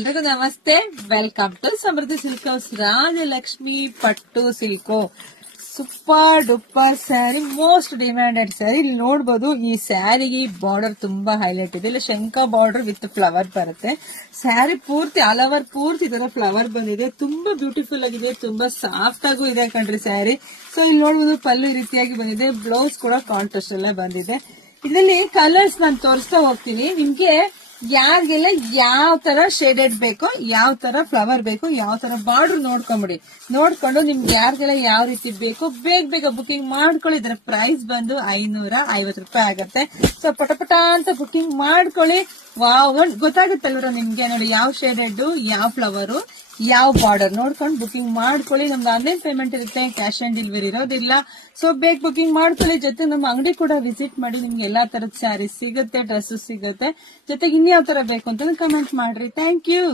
ಎಲ್ರಿಗೂ ನಮಸ್ತೆ. Welcome to Samruddhi Silk House. Rajalakshmi ಪಟ್ಟು silk super duper sari, most demanded sari. ಇಲ್ಲಿ ನೋಡಬಹುದು, ಈ ಸ್ಯಾರಿಗೆ ಬಾರ್ಡರ್ ತುಂಬಾ ಹೈಲೈಟ್ ಇದೆ. ಇಲ್ಲಿ ಶಂಕ ಬಾರ್ಡರ್ ವಿತ್ ಫ್ಲವರ್ ಬರುತ್ತೆ. ಸ್ಯಾರಿ ಪೂರ್ತಿ ಆಲ್ ಓವರ್ ಪೂರ್ತಿ ಇದರ ಫ್ಲವರ್ ಬಂದಿದೆ. ತುಂಬಾ ಬ್ಯೂಟಿಫುಲ್ ಆಗಿದೆ, ತುಂಬಾ ಸಾಫ್ಟ್ ಆಗೂ ಇದೆ ಕಣ್ರಿ ಸ್ಯಾರಿ. ಸೊ ಇಲ್ಲಿ ನೋಡಬಹುದು, ಪಲ್ಲು ಈ ರೀತಿಯಾಗಿ ಬಂದಿದೆ. ಬ್ಲೌಸ್ ಕೂಡ ಕಾಂಟ್ರಾಸ್ಟ್ ಎಲ್ಲ ಬಂದಿದೆ. ಇದರಲ್ಲಿ ಕಲರ್ಸ್ ನಾನು ತೋರಿಸ್ತಾ ಹೋಗ್ತೀನಿ ನಿಮ್ಗೆ. ಯಾರಿಗೆಲ್ಲ ಯಾವ ತರ ಶೇಡೆಡ್ ಬೇಕೋ, ಯಾವ ತರ ಫ್ಲವರ್ ಬೇಕು, ಯಾವ ತರ ಬಾರ್ಡರ್ ನೋಡ್ಕೊಂಬಿಡಿ. ನೋಡ್ಕೊಂಡು ನಿಮ್ಗೆ ಯಾರಿಗೆಲ್ಲ ಯಾವ ರೀತಿ ಬೇಕೋ ಬೇಗ ಬುಕಿಂಗ್ ಮಾಡ್ಕೊಳ್ಳಿ. ಇದರ ಪ್ರೈಸ್ ಬಂದು 550 ರೂಪಾಯಿ ಆಗತ್ತೆ. ಸೊ ಪಟ ಅಂತ ಬುಕಿಂಗ್ ಮಾಡ್ಕೊಳ್ಳಿ. ವಾವ್, ಗೊತ್ತಾಗುತ್ತಲ್ವ ನಿಮ್ಗೆ. ನೋಡಿ, ಯಾವ ಶೇಡೆಡ್, ಯಾವ ಫ್ಲವರ್, ಯಾವ ಬಾರ್ಡರ್ ನೋಡ್ಕೊಂಡು ಬುಕಿಂಗ್ ಮಾಡ್ಕೊಳ್ಳಿ. ನಮ್ದು ಆನ್ಲೈನ್ ಪೇಮೆಂಟ್ ಇರುತ್ತೆ, ಕ್ಯಾಶ್ ಆನ್ ಡೆಲಿವರಿ ಇರೋದಿಲ್ಲ. ಸೊ ಬೇಗ ಬುಕಿಂಗ್ ಮಾಡ್ಕೊಳ್ಳಿ. ಜೊತೆ ನಮ್ಮ ಅಂಗಡಿ ಕೂಡ ವಿಸಿಟ್ ಮಾಡಿ. ನಿಮ್ಗೆ ಎಲ್ಲಾ ತರದ ಸ್ಯಾರೀಸ್ ಸಿಗುತ್ತೆ, ಡ್ರೆಸ್ಸಸ್ ಸಿಗುತ್ತೆ. ಜೊತೆಗೆ ಇನ್ಯಾವ ತರ ಬೇಕು ಅಂತ ಕಮೆಂಟ್ ಮಾಡ್ರಿ. Thank you.